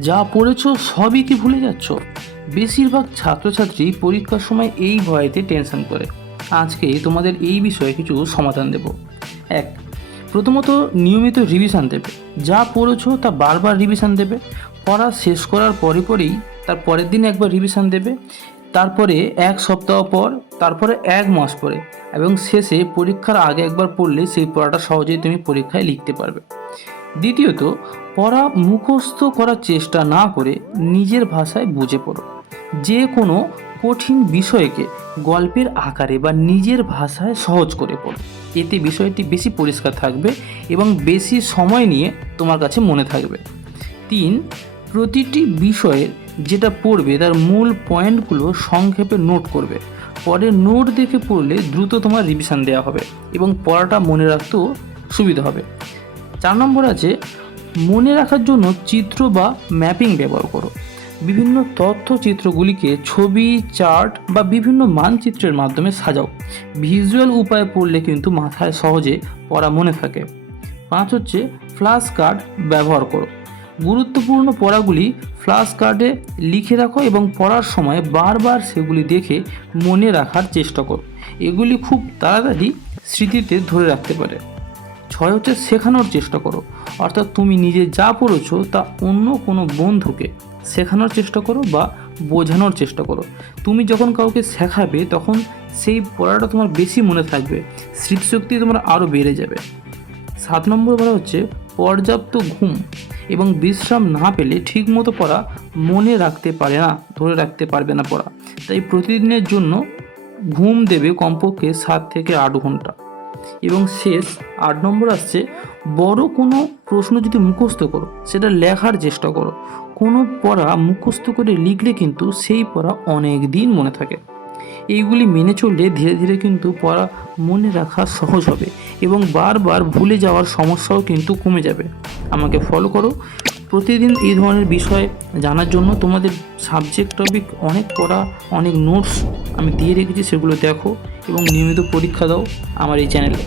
যা পড়েছ সবই কি ভুলে যাচ্ছ? বেশিরভাগ ছাত্রছাত্রী পরীক্ষার সময় এই ভয়েতে টেনশন করে। আজকে তোমাদের এই বিষয়ে কিছু সমাধান দেব। এক, প্রথমত নিয়মিত রিভিশন দেবে। যা পড়েছো তা বারবার রিভিশন দেবে। পড়া শেষ করার পরে পরেই তার পরের দিন একবার রিভিশন দেবে। তারপরে এক সপ্তাহ পর, তারপরে এক মাস পরে এবং শেষে পরীক্ষার আগে একবার পড়লে সেই পড়াটা সহজেই তুমি পরীক্ষায় লিখতে পারবে। দ্বিতীয়ত, পড়া মুখস্থ করার চেষ্টা না করে নিজের ভাষায় বুঝে পড়ো। যে কোনো কঠিন বিষয়কে গল্পের আকারে বা নিজের ভাষায় সহজ করে পড়ো। এতে বিষয়টি বেশি পরিষ্কার থাকবে এবং বেশি সময় নিয়ে তোমার কাছে মনে থাকবে। তিন, প্রতিটি বিষয়ের যেটা পড়বে তার মূল পয়েন্টগুলো সংক্ষেপে নোট করবে। পরে নোট দেখে পড়লে দ্রুত তোমার রিভিশন দেওয়া হবে এবং পড়াটা মনে রাখতেও সুবিধা হবে। চার নম্বর আছে, মনে রাখার জন্য চিত্র বা ম্যাপিং ব্যবহার করো। বিভিন্ন তথ্যচিত্রগুলিকে ছবি, চার্ট বা বিভিন্ন মানচিত্রের মাধ্যমে সাজাও। ভিজুয়াল উপায়ে পড়লে কিন্তু মাথায় সহজে পড়া মনে থাকে। পাঁচ হচ্ছে ফ্ল্যাশ কার্ড ব্যবহার করো। গুরুত্বপূর্ণ পড়াগুলি ফ্ল্যাশ কার্ডে লিখে রাখো এবং পড়ার সময় বারবার সেগুলি দেখে মনে রাখার চেষ্টা করো। এগুলি খুব তাড়াতাড়ি স্মৃতিতে ধরে রাখতে পারে। ছয় হচ্ছে শেখানোর চেষ্টা করো। অর্থাৎ তুমি নিজে যা পড়েছো তা অন্য কোনো বন্ধুকে শেখানোর চেষ্টা করো বা বোঝানোর চেষ্টা করো। তুমি যখন কাউকে শেখাবে, তখন সেই পড়াটা তোমার বেশি মনে থাকবে, স্মৃতিশক্তি তোমার আরও বেড়ে যাবে। সাত নম্বর বলা হচ্ছে, পর্যাপ্ত ঘুম এবং বিশ্রাম না পেলে ঠিকমতো পড়া মনে রাখতে পারে না, ধরে রাখতে পারবে না পড়া। তাই প্রতিদিনের জন্য ঘুম দেবে কমপক্ষে সাত থেকে আট ঘণ্টা। এবং শেষ আট নম্বর আসছে, বড় কোনো প্রশ্ন যদি মুখস্থ করো, সেটা লেখার চেষ্টা করো। কোনো পড়া মুখস্থ করে লিখলে কিন্তু সেই পড়া অনেক দিন মনে থাকে। এইগুলি মেনে চললে ধীরে ধীরে কিন্তু পড়া মনে রাখা সহজ হবে এবং বারবার ভুলে যাওয়ার সমস্যাও কিন্তু কমে যাবে। আমাকে ফলো করো। প্রতিদিন এই ধরনের বিষয় জানার জন্য তোমাদের সাবজেক্ট টপিক অনেক পড়া, অনেক নোটস আমি দিয়ে রেখেছি, সেগুলো দেখো। এবং নিয়মিত পরীক্ষা দাও আমার এই চ্যানেলে।